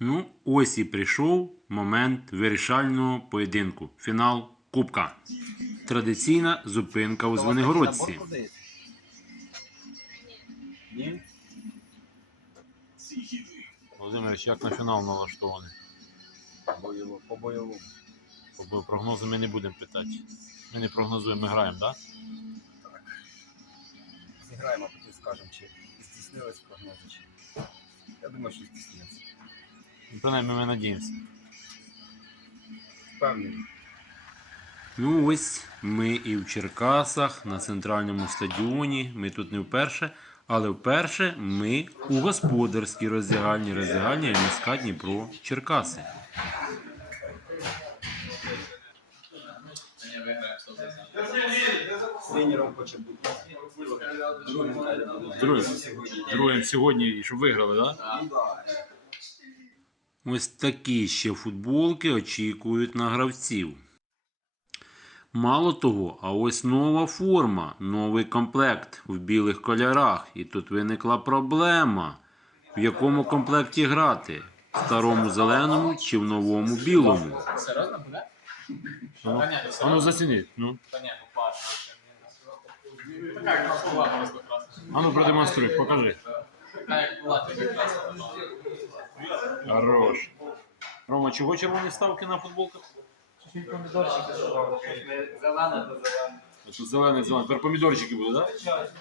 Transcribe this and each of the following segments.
Ну, ось і прийшов момент вирішального поєдинку. Фінал Кубка. Традиційна зупинка у Звенигородці. Володимирович, як на фінал налаштований? Бойово, по бойовому. Бо прогнози ми не будемо питати. Ми не прогнозуємо, ми граємо, так? Так. Зіграємо, а потім скажемо, чи здійснились прогнози, чи. Я думаю, що здійснилось. Принаймні ми надіємося. Впевнений. Ну ось ми і в Черкасах на центральному стадіоні. Ми тут не вперше, але вперше ми у господарській роздягальні роздягальні МСК Дніпро Черкаси. Тренером хоче бути. Другим. Сьогодні. Щоб виграли, так? Ну, да. Ось такі ще футболки очікують на гравців. Мало того, а ось нова форма, новий комплект в білих кольорах. І тут виникла проблема, в якому комплекті грати. В старому зеленому чи в новому білому. Серйозно буде? Ну, ну, А ну серйозно. Ну. А ну продемонструй, покажи. Хорош. Рома, чого червоні ставки на футболках? Помідорчики, що зелене то зелене. Тут зелений зелений. Тепер помідорчики будуть, так?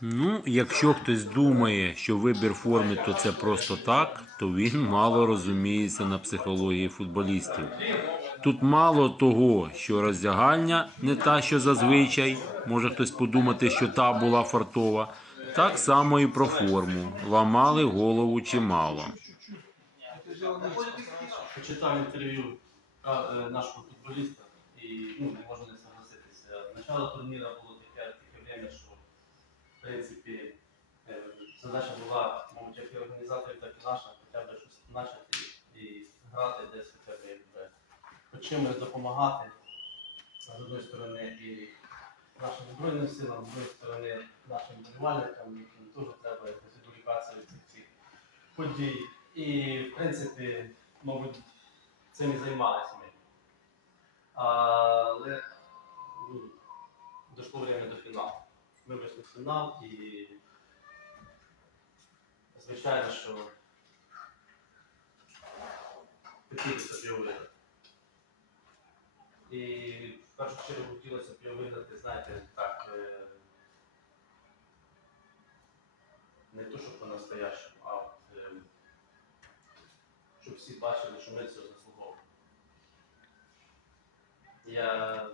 Ну, якщо хтось думає, що вибір форми то це просто так, то він мало розуміється на психології футболістів. Тут мало того, що роздягальня не та, що зазвичай, може хтось подумати, що та була фартова, так само і про форму. Ламали голову чимало. Почитав інтерв'ю е, нашого футболіста і ну, не можу не согласитися. Начало турніру було таке, таке время, що в принципі е, задача була, мабуть, як і організаторів, так і наша, хоча б щось почати і грати десь хоча б якби хоч чимось допомагати з одної сторони і нашим Збройним силам, з іншої сторони нашим вболівальникам, яким теж треба якась едукація від цих всіх подій. І в принципі, мабуть, цим і займалися ми. Але ну, дійшло время до фіналу. Ми вийшли в фінал і звичайно, що хотілося б його виграти. І першу чергу хотілося б його виграти, знаєте, так. е, Не то, що по-настоящему, а е, щоб всі бачили, що ми це заслуговуємо. Я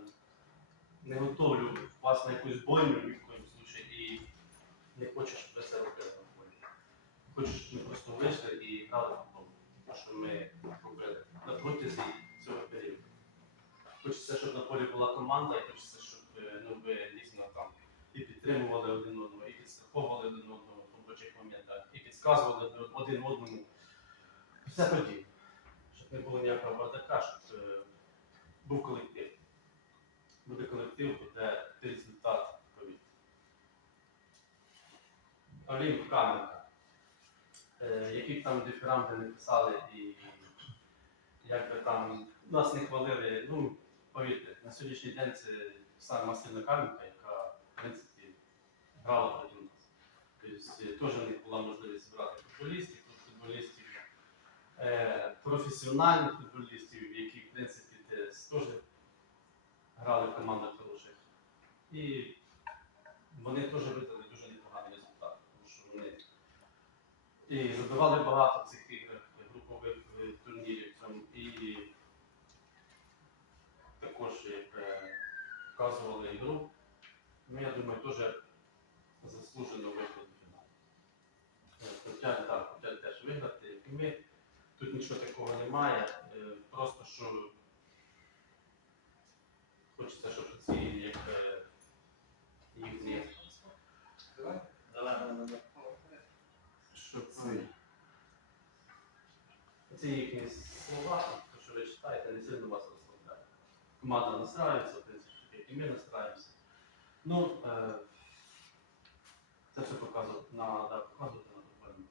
не готовлю вас на якусь бойню ні в коїм случаї і не хочу, щоб ви це робили на полі. Хочу, щоб ми просто вийшли і грали в. Те, що ми робили на протязі. Хочеться, щоб на полі була команда, і хочеться, щоб е, ну, ви дійсно там і підтримували один одного, і підстраховували один одного в робочих моментах, і підказували один одному. Все тоді. Щоб не було ніякого бардака, щоб е, був колектив. Буде колектив, буде результат повітря. Олімп Каменка. Е, б там дифірамби не писали і як би там нас не хвалили, ну, повірте, на сьогоднішній день це сама сильна камінка, яка, в принципі, грала проти нас. Тобто е, теж в них була можливість зібрати футболістів, футболістів, е, професіональних футболістів, які, в принципі, теж грали в командах хороших. І вони теж видали дуже непоганий результат, тому що вони і забивали багато цих іграх групових турнірів. І також як, е, показували ігру. Ну, я думаю, теж заслужено вийшли до фіналу. Хотять, так, хотять теж виграти, як і ми. Тут нічого такого немає. е, Просто що хочеться, щоб ці як, е, їхні. Щоб ці їхні слова, що ви читаєте, не сильно вас. Команда настраюється, в принципі, як і ми настраюємося. Ну, е, це це показувати на да, показувати на полі.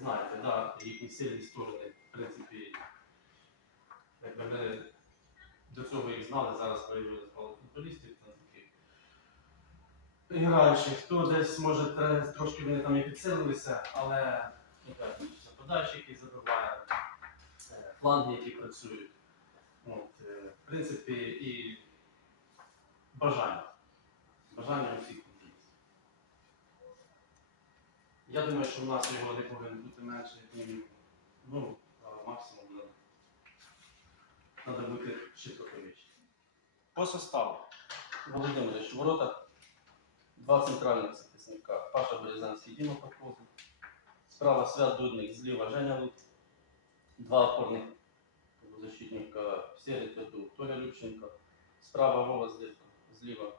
Знаєте, да, їхні сильні сторони, в принципі, якби ми до цього їх знали, зараз появилися мало футболістів, там таких граючих. Хто десь може трошки вони там і підсилилися, але ну, так, це подачі, які забиває, е, фланги, які працюють. От, е, в принципі, і бажання. Бажання у всіх. Я думаю, що в нас його не повинно бути менше, ніж ну, максимум треба бути ще трохи вище. По составу. Володимирович, в воротах два центральних захисника. Паша Березанський, Діма Покозин. Справа Свят Дудник, зліва Женя Лут. Два опорних защитника Серый Тету, Толя Любченко. Справа Вова Зливко, зліва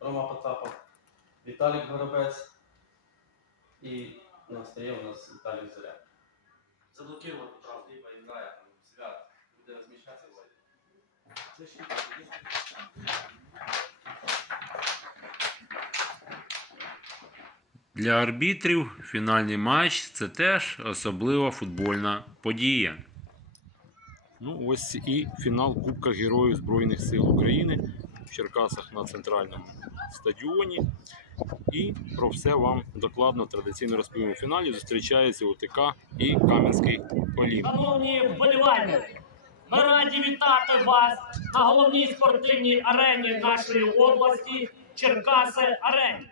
Рома Потапов, Віталік Горобець. І настає у нас Віталій Зоря. Заблокировано право зліва і грає там Свят. Буде розміщатися Владі. Для арбітрів фінальний матч це теж особлива футбольна подія. Ну, ось і фінал Кубка Героїв Збройних сил України в Черкасах на центральному стадіоні. І про все вам докладно традиційно розповім у фіналі. Зустрічається УТК і Кам'янський Олімп. Шановні вболівальники, ми раді вітати вас на головній спортивній арені нашої області Черкаси Арені.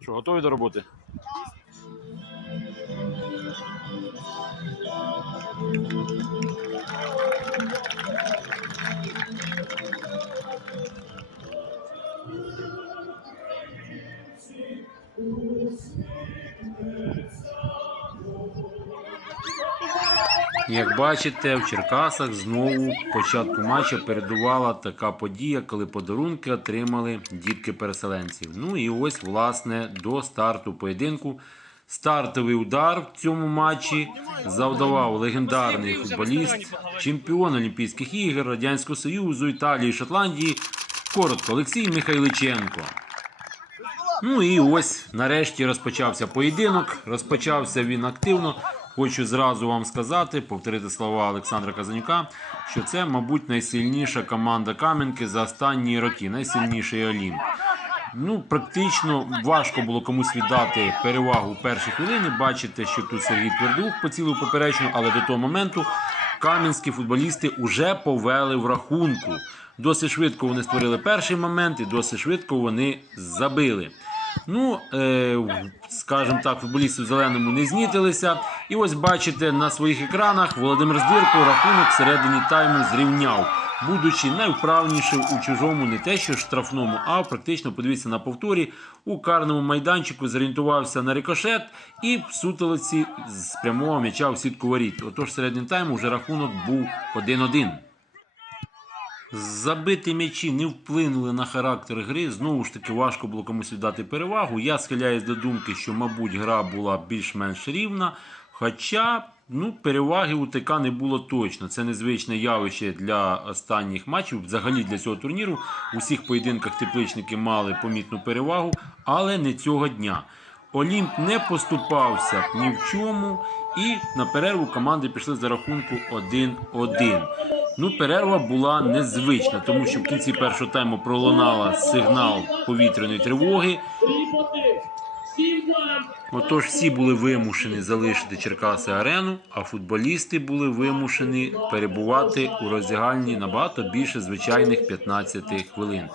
Що, готові до роботи? Як бачите, в Черкасах знову початку матчу передувала така подія, коли подарунки отримали дітки переселенців. Ну і ось, власне, до старту поєдинку. Стартовий удар в цьому матчі завдавав легендарний футболіст, чемпіон Олімпійських ігор Радянського Союзу, Італії, Шотландії. Коротко, Олексій Михайличенко. Ну і ось нарешті розпочався поєдинок. Розпочався він активно. Хочу зразу вам сказати, повторити слова Олександра Казанюка, що це, мабуть, найсильніша команда Кам'янки за останні роки, найсильніший Олімп. Ну, практично важко було комусь віддати перевагу у перші хвилини. Бачите, що тут Сергій Твердух поцілив поперечно, але до того моменту кам'янські футболісти вже повели в рахунку. Досить швидко вони створили перший момент і досить швидко вони забили. Ну, е, скажімо так, футболісти в зеленому не знітилися. І ось бачите на своїх екранах Володимир Здирко рахунок всередині тайму зрівняв, будучи найвправнішим у чужому не те, що штрафному, а практично подивіться на повторі. У карному майданчику зорієнтувався на рикошет і в сутолиці з прямого м'яча в сітку воріт. Отож, середній тайму вже рахунок був 1-1. Забиті м'ячі не вплинули на характер гри. Знову ж таки, важко було комусь віддати перевагу. Я схиляюсь до думки, що, мабуть, гра була більш-менш рівна. Хоча ну, переваги у ТК не було точно. Це незвичне явище для останніх матчів. Взагалі для цього турніру. У всіх поєдинках тепличники мали помітну перевагу, але не цього дня. Олімп не поступався ні в чому, і на перерву команди пішли за рахунку 1-1. Ну, перерва була незвична, тому що в кінці першого тайму пролунала сигнал повітряної тривоги. Отож, всі були вимушені залишити Черкаси арену, а футболісти були вимушені перебувати у роздягальні набагато більше звичайних 15 хвилин.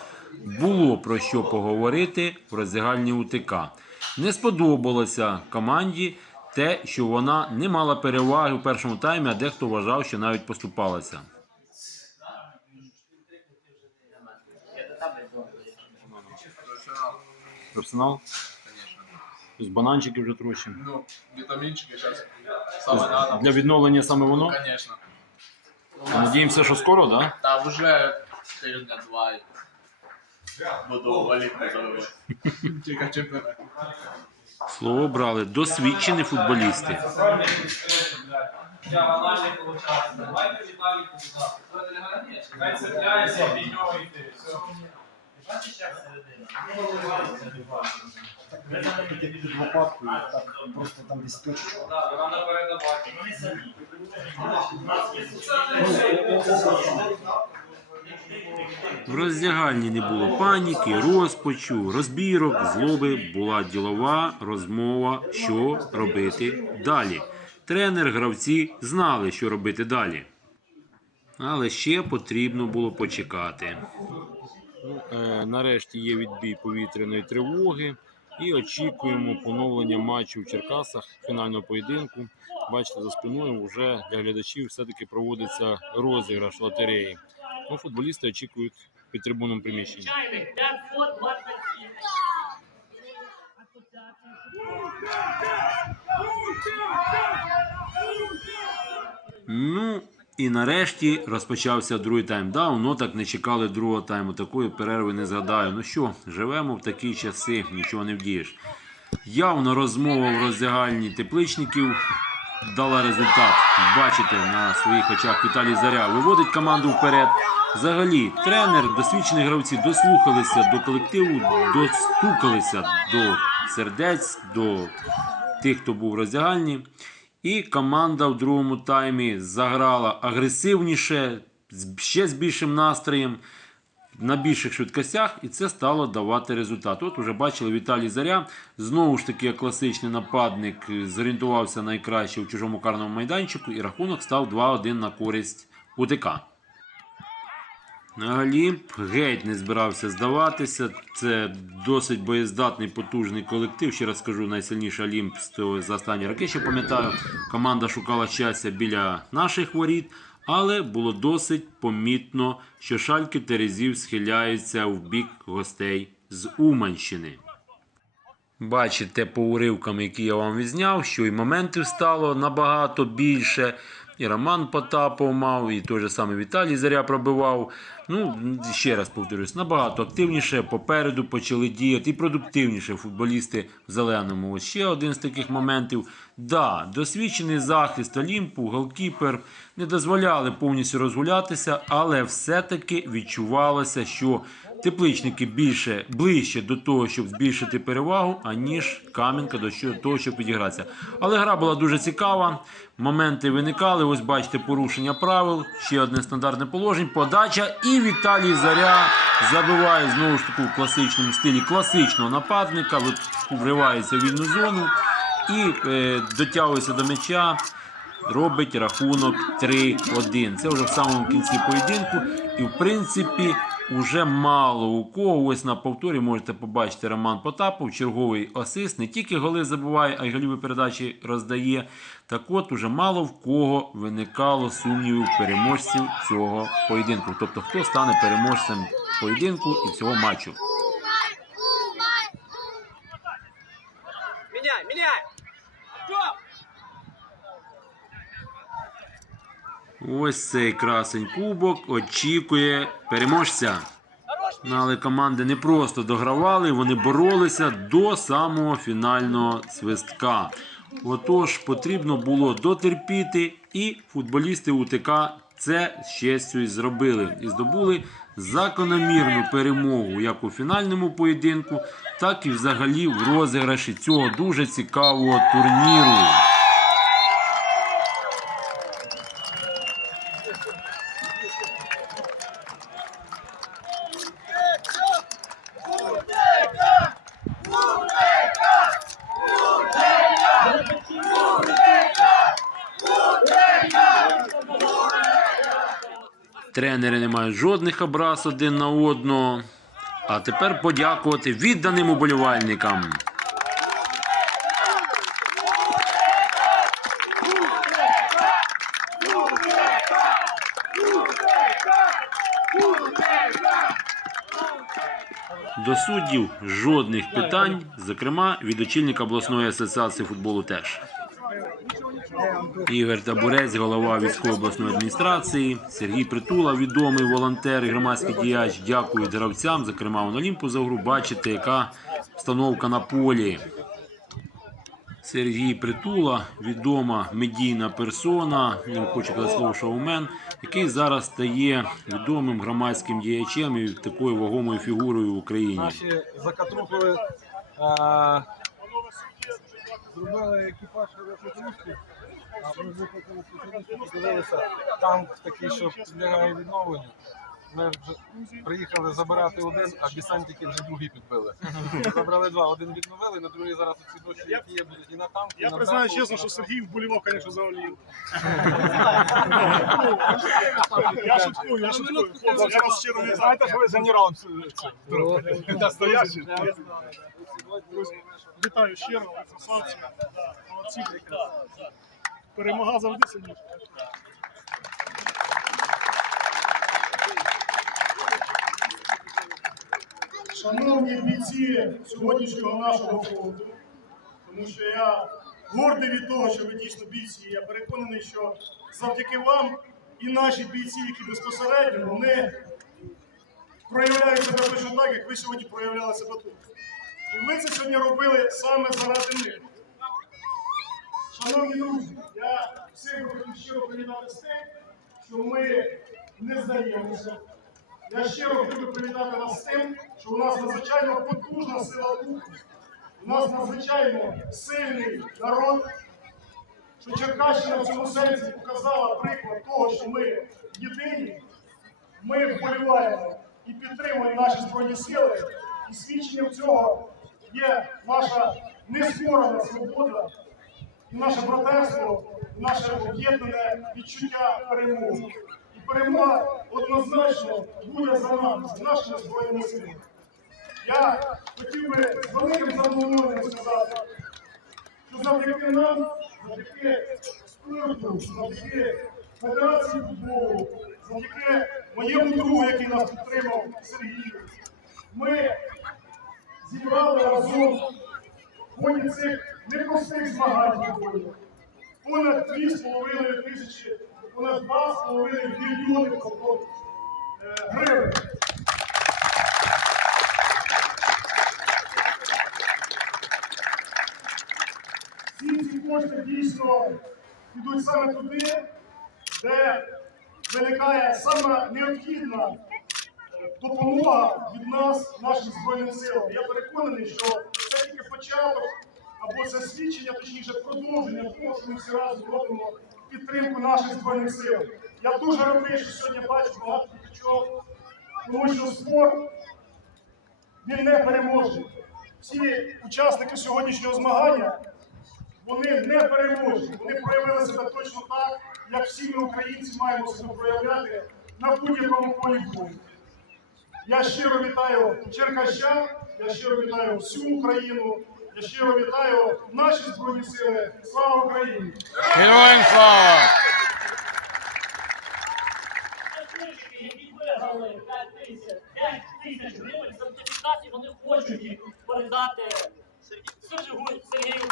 Було про що поговорити в роздягальні УТК. Не сподобалося команді те, що вона не мала переваги у першому таймі, а дехто вважав, що навіть поступалася. Персонал? Конечно. Тобто бананчики вже трощені. Ну, витаминчики сейчас самое надо. Для відновлення саме воно. Конечно. Надіємося, що скоро, так? Да? Там уже тижня два і буду валіку заливати. Тільки чемпіонат. Слово брали досвідчені футболісти. Діагональний получається. Давайте Віталій Кузак. Хай цепляється під нього йти. Все. Бачиш, як середина? Лопатку, так просто там десь точечку. В роздягальні не було паніки, розпачу, розбірок, злоби. Була ділова розмова, що робити далі. Тренер, гравці знали, що робити далі. Але ще потрібно було почекати. Е, Нарешті є відбій повітряної тривоги і очікуємо поновлення матчу в Черкасах фінального поєдинку. Бачите, за спиною вже для глядачів все-таки проводиться розіграш лотереї. Ну, футболісти очікують під. Чайник 527. Ну і нарешті розпочався другий тайм. Давно так не чекали другого тайму. Такої перерви не згадаю. Ну що, живемо в такі часи, нічого не вдієш. Явно розмова в роздягальні тепличників дала результат. Бачите на своїх очах Віталій Заря виводить команду вперед. Взагалі, тренер, досвідчені гравці дослухалися до колективу, достукалися до сердець, до тих, хто був в роздягальні. І команда в другому таймі заграла агресивніше, ще з більшим настроєм, на більших швидкостях, і це стало давати результат. От уже бачили Віталій Заря. Знову ж таки, класичний нападник е, зорієнтувався найкраще у чужому карному майданчику, і рахунок став 2-1 на користь УТК. Олімп геть не збирався здаватися. Це досить боєздатний, потужний колектив. Ще раз скажу, найсильніший Олімп за останні роки, що пам'ятаю. Команда шукала щастя біля наших воріт, але було досить помітно, що шальки Терезів схиляються в бік гостей з Уманщини. Бачите по уривкам, які я вам відзняв, що і моментів стало набагато більше. І Роман Потапов мав, і той же самий Віталій Заря пробивав. Ну, ще раз повторюсь, набагато активніше попереду почали діяти і продуктивніше футболісти в зеленому. Ось ще один з таких моментів. Да, досвідчений захист Олімпу, голкіпер не дозволяли повністю розгулятися, але все-таки відчувалося, що тепличники більше ближче до того, щоб збільшити перевагу, аніж Кам'янка до того, щоб підігратися. Але гра була дуже цікава. Моменти виникали. Ось бачите, порушення правил. Ще одне стандартне положення. Подача. І Віталій Заря забиває знову ж таки в класичному стилі класичного нападника. Вривається в вільну зону і е, дотягується до м'яча. Робить рахунок 3-1. Це вже в самому кінці поєдинку. І в принципі, уже мало у кого. Ось на повторі можете побачити Роман Потапов, черговий асист. Не тільки голи забуває, а й голіві передачі роздає. Так от уже мало в кого виникало сумнівів переможців цього поєдинку. Тобто, хто стане переможцем поєдинку і цього матчу. Меняй, меняй! Ось цей красень кубок очікує переможця. Ну, але команди не просто догравали, вони боролися до самого фінального свистка. Отож, потрібно було дотерпіти, і футболісти УТК це честю і зробили. І здобули закономірну перемогу як у фінальному поєдинку, так і взагалі в розіграші цього дуже цікавого турніру. Тренери не мають жодних образ один на одного. А тепер подякувати відданим уболівальникам. До суддів жодних питань, зокрема від очільника обласної асоціації футболу теж. Ігор Табурець, голова військової обласної адміністрації, Сергій Притула, відомий волонтер і громадський діяч, дякують гравцям, зокрема он Олімпу за гру. Бачите, яка встановка на полі. Сергій Притула, відома медійна персона, не хочу казати слово шоумен, який зараз стає відомим громадським діячем і такою вагомою фігурою в Україні. Наші закатрупили, е, зробили екіпаж рухи, подивилися, танк такий, що підлягає відновленню. Ми вже приїхали забирати один, а десантики вже другий підбили. Забрали два, один відновили, на другий зараз ці дощі, які є, будуть і на танку, і Я на признаю танку. чесно, що Сергій вболівав, звісно, за Олію. Я шуткую, я шуткую. Хлопці, я вас щиро вітаю. Знаєте, що ви з генералом настоящим. Вітаю щиро, ви красавці. Молодці. Перемога завжди сильніше. Шановні бійці сьогоднішнього нашого фронту, тому що я гордий від того, що ви дійсно бійці. Я переконаний, що завдяки вам і наші бійці, які безпосередньо, вони проявляють себе точно так, як ви сьогодні проявляли себе тут. І ви це сьогодні робили саме заради них. Шановні друзі, я би хотів щиро привітати з тим, що ми не здаємося. Я щиро би привітати вас з тим, що у нас надзвичайно потужна сила духу. У нас надзвичайно сильний народ, що Черкащина в цьому сенсі показала приклад того, що ми єдині, ми вболіваємо і підтримуємо наші збройні сили, і свідченням цього є наша нескорена свобода, і наше братерство, і наше об'єднане відчуття перемоги. І перемога однозначно буде за нами, за нашими збройними силами. Я хотів би з великим задоволенням сказати, що завдяки нам, завдяки спорту, завдяки Федерації футболу, завдяки моєму другу, який нас підтримав Сергію, ми зібрали разом в ході цих непростих змагань футбольних понад 2,5 тисячі, понад 2,5 мільйони е, гривень. Всі ці кошти дійсно йдуть саме туди, де виникає саме необхідна е, допомога від нас, нашим Збройним силам. Я переконаний, що це тільки початок, або це свідчення, точніше, продовження того, що ми всі разом робимо підтримку наших Збройних сил. Я дуже радий, що сьогодні бачу багато діточок, тому що спорт він не переможний. Всі учасники сьогоднішнього змагання вони не переможні. Вони проявили себе точно так, як всі ми українці маємо себе проявляти на будь-якому полі бою. Я щиро вітаю Черкащан, я щиро вітаю всю Україну, я щиро вітаю наші Збройні Сили. Слава Україні! Героям слава! Які виграли 5 тисяч, 5 тисяч гривень вони хочуть їх передати Сергію Сергію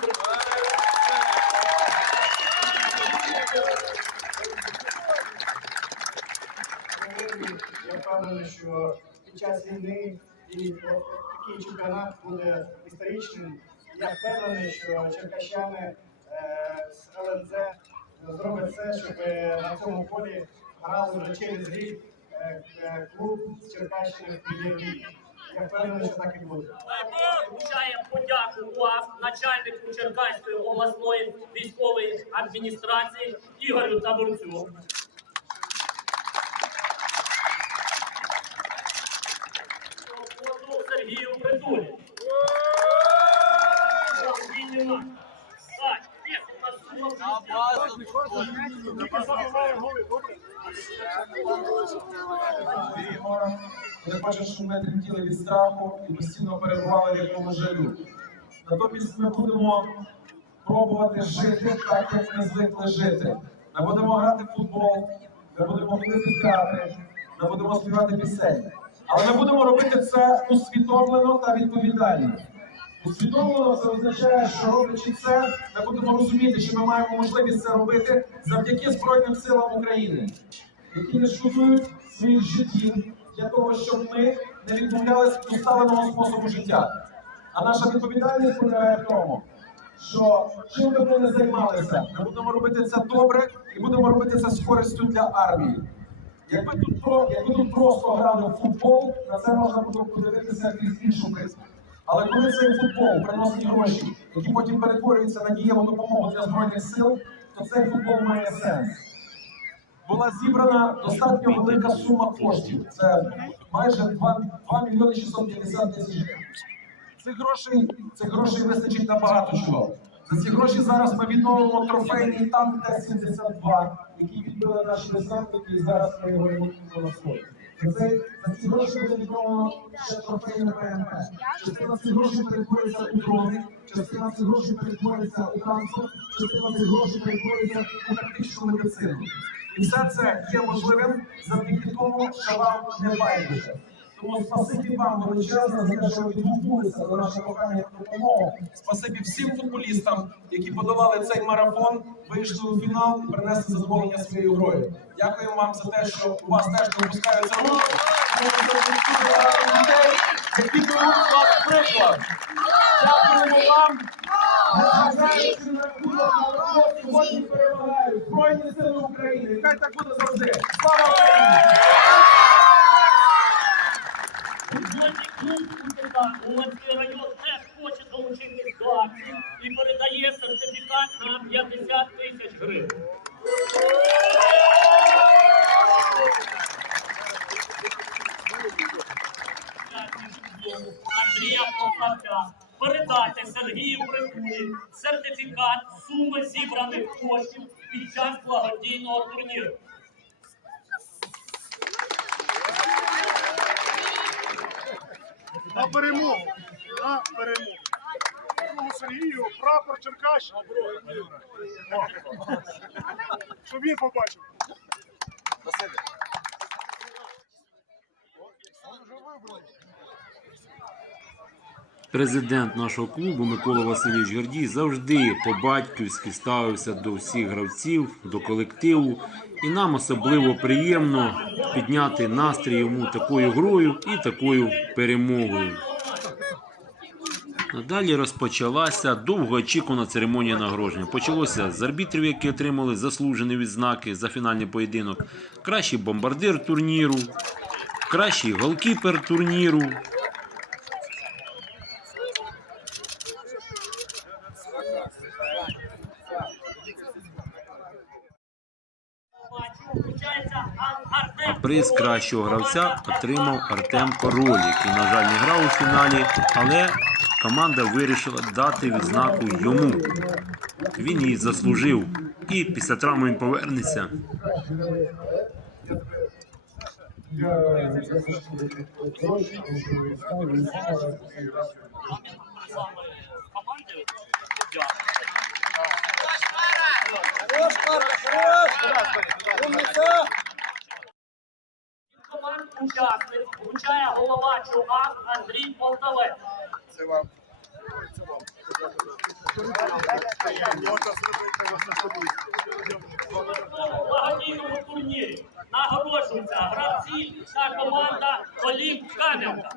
Я впевнений, що під час війни і такий чемпіонат буде історичним. Я впевнений, що черкащани е, з ЛНЗ зроблять все, щоб е, на цьому полі грали вже через рік е, клуб з Черкащини в прем'єр-лігі. Я впевнений, що так і буде. Вручає подяку вас, начальнику Черкаської обласної військової адміністрації Ігорю Таборцю. Сергію Притулі. Він нема. Так, є, у нас сума. Тільки забиває голи, добре? Вони хочуть, щоб ми тремтіли від страху і постійно перебували в якому жалю. Натомість ми будемо пробувати жити так, як ми звикли жити. Ми будемо грати в футбол, ми будемо ходити в театри, ми будемо співати пісень. Але ми будемо робити це усвідомлено та відповідально. Усвідомлено це означає, що роблячи це, ми будемо розуміти, що ми маємо можливість це робити завдяки Збройним силам України, які не шкодують своїх життів для того, щоб ми не відмовлялися від усталеного способу життя. А наша відповідальність полягає в тому, що чим би ми не займалися, ми будемо робити це добре і будемо робити це з користю для армії. Якби тут, якби тут просто грали в футбол, на це можна було подивитися крізь іншу призму. Але коли цей футбол приносить гроші, які потім перетворюються на дієву допомогу для збройних сил, то цей футбол має сенс. Була зібрана достатньо велика сума коштів. Це майже 2, 2 мільйони 650 тисяч гривень. Цих грошей, цих грошей вистачить на багато чого. За ці гроші зараз ми відновимо трофейний танк Т-72, який відбили наші десантники, і зараз ми його ремонтуємо на сході. Цей- За ці гроші буде трофейне ПМП. Частина цих грошей у дрони, частина цих грошей перетворюється у транспорт, частина цих грошей перетворюється у тактичну медицину. І все це є можливим завдяки тому, що вам не байдуже. Тому спасибі вам величезне за те, що ви відгукнулися на наше прохання про допомогу. Спасибі всім футболістам, які подолали цей марафон, вийшли у фінал і принесли задоволення своєю грою. Дякую вам за те, що у вас теж не опускаються руки. Приклад. Дякуємо вам. Сьогодні перемагають Збройні сили України. Хай так буде завжди. Слава Україні! Футбольний клуб «Укртан» Уманський район теж хоче долучитись до акції і передає сертифікат на 50 тисяч гривень. Андрія Полтавця. Передайте Сергію Прикулі сертифікат суми зібраних коштів під час благодійного турніру. На перемогу. На перемогу. Сергію, прапор Черкаш. Щоб він побачив. Президент нашого клубу Микола Васильович Гордій завжди по-батьківськи ставився до всіх гравців, до колективу. І нам особливо приємно підняти настрій йому такою грою і такою перемогою. Далі розпочалася довгоочікувана церемонія нагородження. Почалося з арбітрів, які отримали заслужені відзнаки за фінальний поєдинок. Кращий бомбардир турніру, кращий голкіпер турніру, Артем. Приз кращого гравця отримав Артем Король, який, на жаль, не грав у фіналі, але команда вирішила дати відзнаку йому. Він її заслужив. І після травми він повернеться. Команди. Команд учасник вручає голова ЧУА Андрій Полтавець. Це вам. У благодійному турнірі нагороджуються гравці та команда Олімп Кам'янка.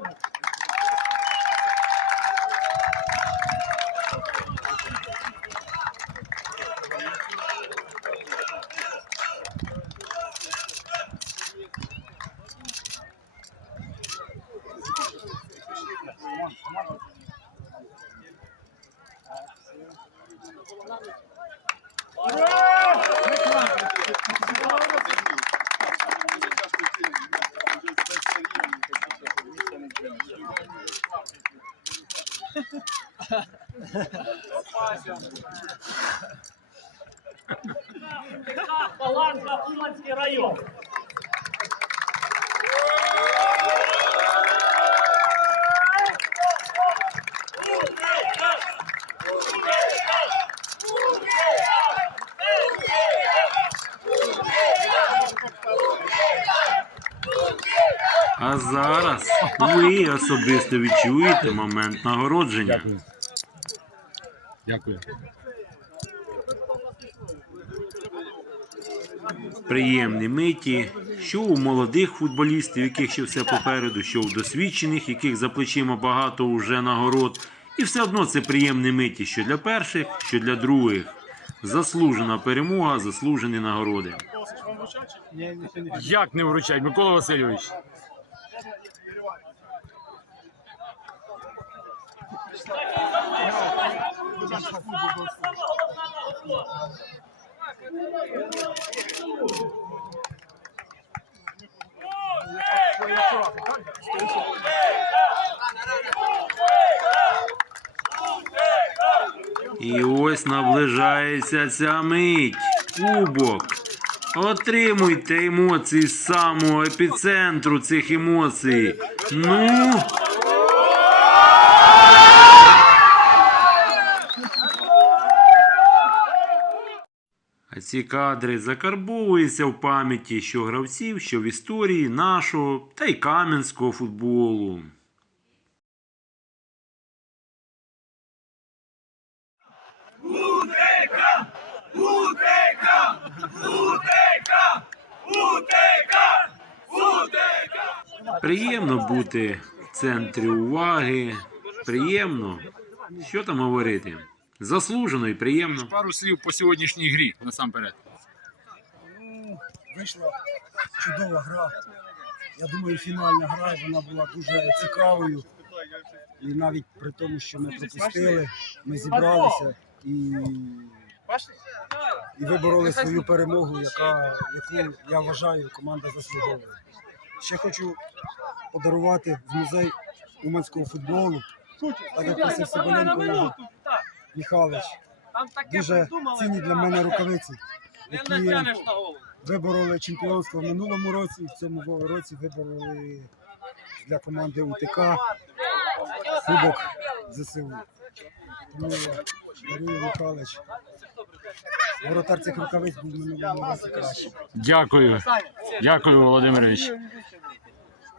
Паланка Уманський район. А зараз ви особисто відчуєте момент нагородження. Дякую. Приємні миті, що у молодих футболістів, яких ще все попереду, що у досвідчених, яких за плечима багато уже нагород, І все одно це приємні миті, що для перших, що для других. Заслужена перемога, заслужені нагороди. Як не вручать, Микола Васильович? І ось наближається ця мить. Кубок. Отримуйте емоції з самого епіцентру цих емоцій. Ну. Ці кадри закарбовуються в пам'яті що гравців, що в історії нашого та й кам'янського футболу. Утека! Утека! Утека! Утека! Утека! Приємно бути в центрі уваги. Приємно. Що там говорити? Заслужено і приємно. Пару слів по сьогоднішній грі насамперед. вийшла чудова гра. Я думаю, фінальна гра вона була дуже цікавою. І навіть при тому, що ми пропустили, ми зібралися і, і вибороли свою перемогу, яка, яку я вважаю, команда заслуговує. Ще хочу подарувати в музей уманського футболу, так як просив Соболенко Ігор Михайлович. Дуже цінні для мене рукавиці, які вибороли чемпіонство в минулому році, в цьому році вибороли для команди УТК Кубок ЗСУ. Тому Дарує Михайлович. Воротар цих рукавиць був в минулому році краще. Дякую. Дякую, Володимирович.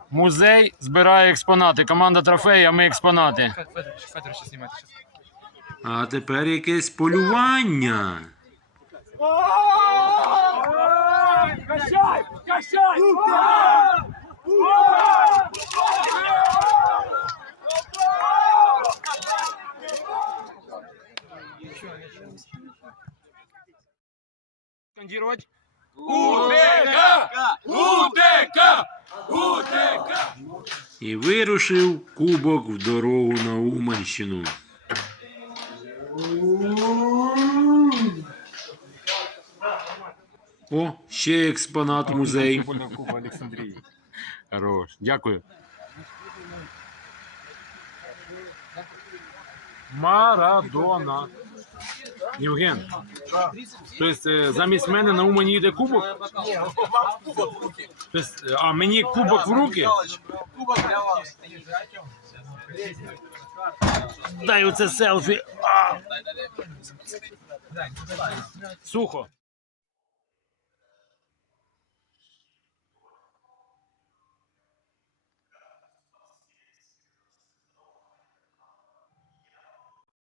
Музей збирає експонати. Команда трофеї, а ми експонати. А тепер якесь полювання. Качай! Качай! Скандірувати? І вирушив кубок в дорогу на Уманщину. О, ще експонат музей. Куба Олександрії. Хорош. Дякую. Марадона. Євген. Тобто замість мене на Умані йде кубок? Тобто, е, а мені кубок в руки? Дай оце селфі. А! Сухо.